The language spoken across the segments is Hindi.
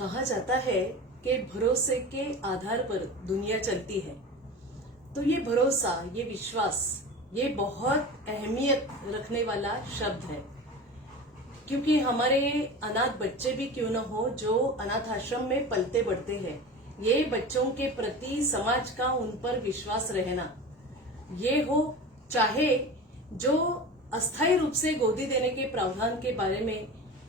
कहा जाता है कि भरोसे के आधार पर दुनिया चलती है। तो ये भरोसा, ये विश्वास, ये बहुत अहमियत रखने वाला शब्द है, क्योंकि हमारे अनाथ बच्चे भी क्यों न हो जो अनाथ आश्रम में पलते बढ़ते हैं, ये बच्चों के प्रति समाज का उन पर विश्वास रहना, ये हो चाहे जो अस्थायी रूप से गोदी देने के प्रावधान के बारे में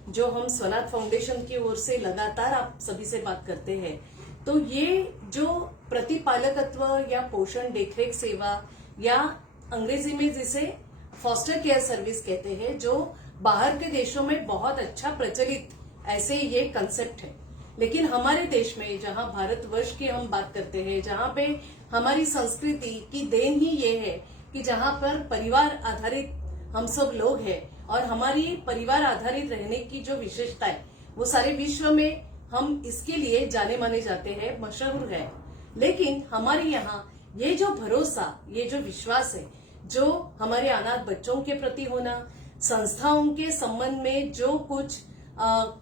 जो हम स्वनाथ फाउंडेशन की ओर से लगातार आप सभी से बात करते हैं, तो ये जो प्रतिपालकत्व या पोषण देखरेख सेवा या अंग्रेजी में जिसे फॉस्टर केयर सर्विस कहते हैं, जो बाहर के देशों में बहुत अच्छा प्रचलित ऐसे ये कंसेप्ट है। लेकिन हमारे देश में, जहां भारतवर्ष की हम बात करते हैं, जहां पे हमारी संस्कृति की देन ही ये है कि जहां पर परिवार आधारित हम सब लोग हैं और हमारी परिवार आधारित रहने की जो विशेषता है वो सारे विश्व में हम इसके लिए जाने माने जाते हैं, मशहूर है। लेकिन हमारे यहाँ ये जो भरोसा, ये जो विश्वास है, जो हमारे अनाथ बच्चों के प्रति होना, संस्थाओं के संबंध में जो कुछ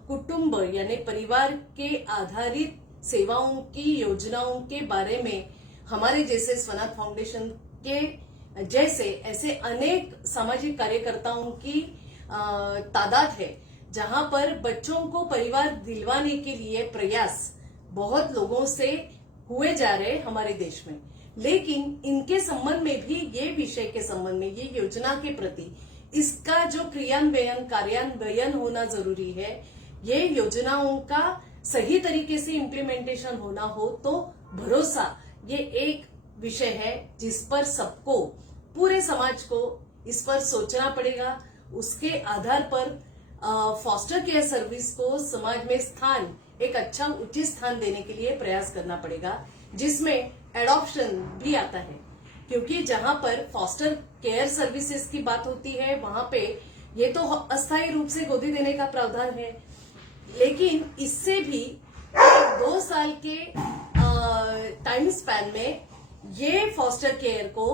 कुटुंब यानी परिवार के आधारित सेवाओं की योजनाओं के बारे में हमारे जैसे स्वनाथ फाउंडेशन के जैसे ऐसे अनेक सामाजिक कार्यकर्ताओं की तादाद है, जहां पर बच्चों को परिवार दिलवाने के लिए प्रयास बहुत लोगों से हुए जा रहे हमारे देश में। लेकिन इनके संबंध में भी, ये विषय के संबंध में, ये योजना के प्रति इसका जो कार्यान्वयन होना जरूरी है, ये योजनाओं का सही तरीके से इम्प्लीमेंटेशन होना हो, तो भरोसा ये एक विषय है जिस पर सबको, पूरे समाज को इस पर सोचना पड़ेगा। उसके आधार पर फॉस्टर केयर सर्विस को समाज में स्थान, एक अच्छा उचित स्थान देने के लिए प्रयास करना पड़ेगा, जिसमें एडॉप्शन भी आता है। क्योंकि जहां पर फॉस्टर केयर सर्विसेज की बात होती है, वहां पे ये तो अस्थायी रूप से गोदी देने का प्रावधान है, लेकिन इससे भी 2 साल के टाइम स्पैन में ये फॉस्टर केयर को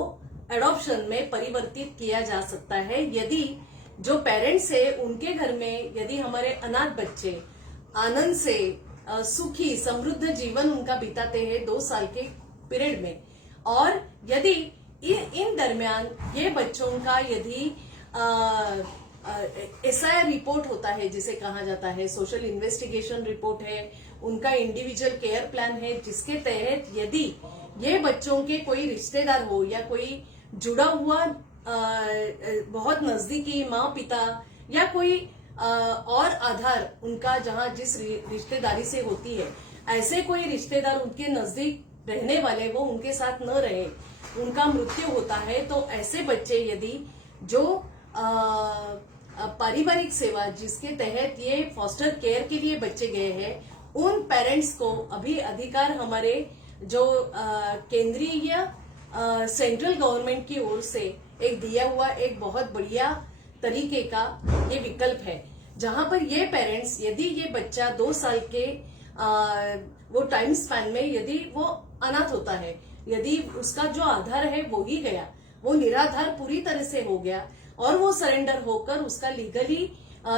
एडॉप्शन में परिवर्तित किया जा सकता है, यदि जो पेरेंट्स है उनके घर में यदि हमारे अनाथ बच्चे आनंद से सुखी समृद्ध जीवन उनका बिताते हैं 2 साल के पीरियड में, और यदि इन दरमियान ये बच्चों का यदि SIR रिपोर्ट होता है, जिसे कहा जाता है सोशल इन्वेस्टिगेशन रिपोर्ट है, उनका इंडिविजुअल केयर प्लान है, जिसके तहत यदि ये बच्चों के कोई रिश्तेदार हो या कोई जुड़ा हुआ बहुत नजदीकी माँ पिता या कोई और आधार उनका जहां जिस रिश्तेदारी से होती है, ऐसे कोई रिश्तेदार उनके नजदीक रहने वाले वो उनके साथ न रहे, उनका मृत्यु होता है, तो ऐसे बच्चे यदि जो पारिवारिक सेवा जिसके तहत ये फॉस्टर केयर के लिए बच्चे गए हैं, उन पेरेंट्स को अभी अधिकार हमारे जो केंद्रीय सेंट्रल गवर्नमेंट की ओर से एक दिया हुआ एक बहुत बढ़िया तरीके का ये विकल्प है, जहां पर ये पेरेंट्स यदि ये बच्चा 2 साल के वो टाइम स्पैन में यदि वो अनाथ होता है, यदि उसका जो आधार है वो ही गया, वो निराधार पूरी तरह से हो गया और वो सरेंडर होकर उसका लीगली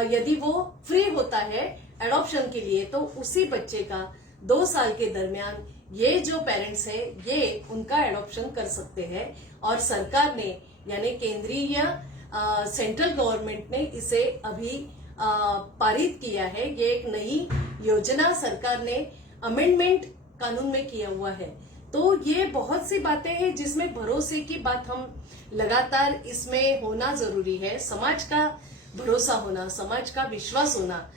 यदि वो फ्री होता है एडॉप्शन के लिए, तो उसी बच्चे का 2 साल के दरमियान ये जो पेरेंट्स है ये उनका एडॉप्शन कर सकते हैं। और सरकार ने यानी केंद्रीय सेंट्रल गवर्नमेंट ने इसे अभी पारित किया है। ये एक नई योजना सरकार ने अमेंडमेंट कानून में किया हुआ है। तो ये बहुत सी बातें हैं जिसमें भरोसे की बात हम लगातार इसमें होना जरूरी है। समाज का भरोसा होना, समाज का विश्वास होना,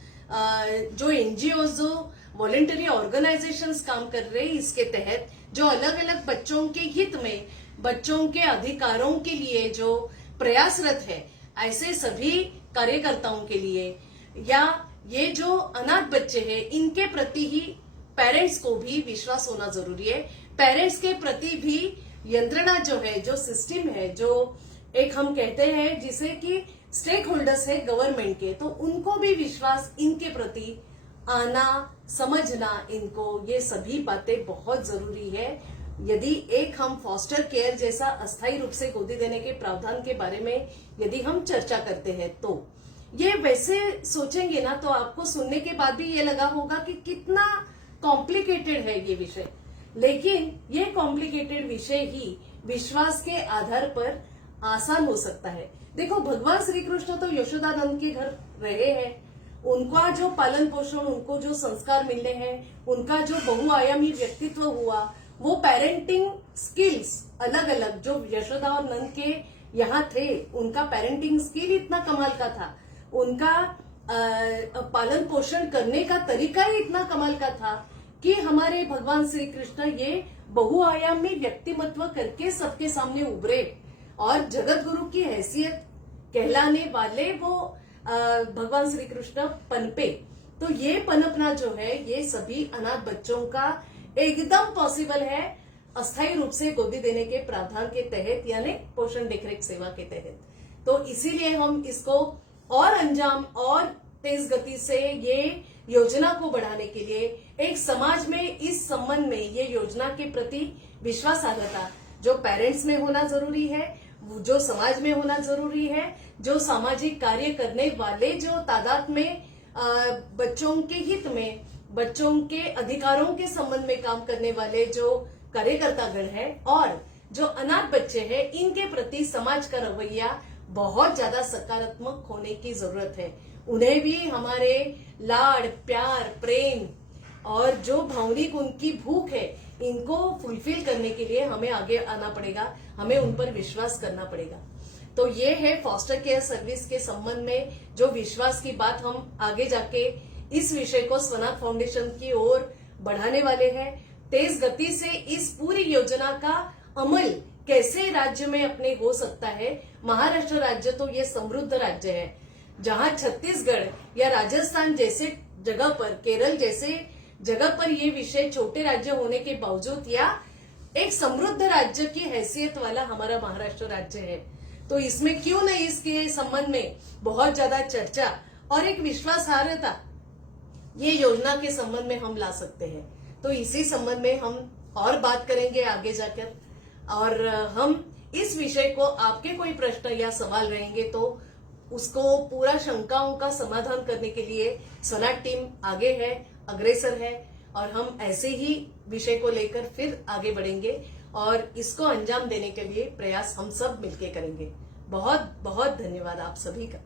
जो एनजीओ, जो वॉलेंटरी ऑर्गेनाइजेशंस काम कर रहे हैं, इसके तहत जो अलग अलग बच्चों के हित में, बच्चों के अधिकारों के लिए जो प्रयासरत है, ऐसे सभी कार्यकर्ताओं के लिए, या ये जो अनाथ बच्चे हैं इनके प्रति ही पेरेंट्स को भी विश्वास होना जरूरी है। पेरेंट्स के प्रति भी यंत्रणा जो है, जो सिस्टम है, जो एक हम कहते हैं जिसे कि स्टेक होल्डर्स है गवर्नमेंट के, तो उनको भी विश्वास इनके प्रति आना, समझना इनको, ये सभी बातें बहुत जरूरी है। यदि एक हम फॉस्टर केयर जैसा अस्थायी रूप से गोदी देने के प्रावधान के बारे में यदि हम चर्चा करते हैं, तो ये वैसे सोचेंगे ना तो आपको सुनने के बाद भी ये लगा होगा कि कितना कॉम्प्लिकेटेड है ये विषय, लेकिन ये कॉम्प्लिकेटेड विषय ही विश्वास के आधार पर आसान हो सकता है। देखो, भगवान श्री कृष्ण तो यशोदानंद के घर रहे हैं, उनका जो पालन पोषण, उनको जो संस्कार मिले हैं, उनका जो बहुआयामी व्यक्तित्व हुआ, वो पेरेंटिंग स्किल्स अलग अलग जो यशोदा और नंद के यहाँ थे, उनका पेरेंटिंग स्किल इतना कमाल का था, उनका पालन पोषण करने का तरीका ही इतना कमाल का था कि हमारे भगवान श्री कृष्ण ये बहुआयामी व्यक्तिमत्व करके सबके सामने उभरे और जगत गुरु की हैसियत कहलाने वाले वो भगवान श्री कृष्ण पनपे। तो ये पनपना जो है ये सभी अनाथ बच्चों का एकदम पॉसिबल है, अस्थायी रूप से गोदी देने के प्रावधान के तहत, यानी पोषण देखरेख सेवा के तहत। तो इसीलिए हम इसको और अंजाम और तेज गति से ये योजना को बढ़ाने के लिए एक समाज में इस संबंध में ये योजना के प्रति विश्वासार्हता जो पेरेंट्स में होना जरूरी है, जो समाज में होना जरूरी है, जो सामाजिक कार्य करने वाले जो तादाद में बच्चों के हित में, बच्चों के अधिकारों के संबंध में काम करने वाले जो कार्यकर्तागण है और जो अनाथ बच्चे हैं, इनके प्रति समाज का रवैया बहुत ज्यादा सकारात्मक होने की जरूरत है। उन्हें भी हमारे लाड प्यार प्रेम और जो भावनिक उनकी भूख है, इनको फुलफिल करने के लिए हमें आगे आना पड़ेगा, हमें उन पर विश्वास करना पड़ेगा। तो ये है फॉस्टर केयर सर्विस के संबंध में जो विश्वास की बात हम आगे जाके इस विषय को स्वनाथ फाउंडेशन की ओर बढ़ाने वाले हैं। तेज गति से इस पूरी योजना का अमल कैसे राज्य में अपने हो सकता है। महाराष्ट्र राज्य तो ये समृद्ध राज्य है, जहां छत्तीसगढ़ या राजस्थान जैसे जगह पर, केरल जैसे जगह पर ये विषय छोटे राज्य होने के बावजूद या एक समृद्ध राज्य की हैसियत वाला हमारा महाराष्ट्र राज्य है। तो इसमें क्यों नहीं इसके संबंध में बहुत ज्यादा चर्चा और एक विश्वासार्हता ये योजना के संबंध में हम ला सकते हैं। तो इसी संबंध में हम और बात करेंगे आगे जाकर, और हम इस विषय को, आपके कोई प्रश्न या सवाल रहेंगे तो उसको पूरा शंकाओं का समाधान करने के लिए स्वनाथ टीम आगे है, अग्रसर है, और हम ऐसे ही विषय को लेकर फिर आगे बढ़ेंगे और इसको अंजाम देने के लिए प्रयास हम सब मिलकर करेंगे। बहुत बहुत धन्यवाद आप सभी का।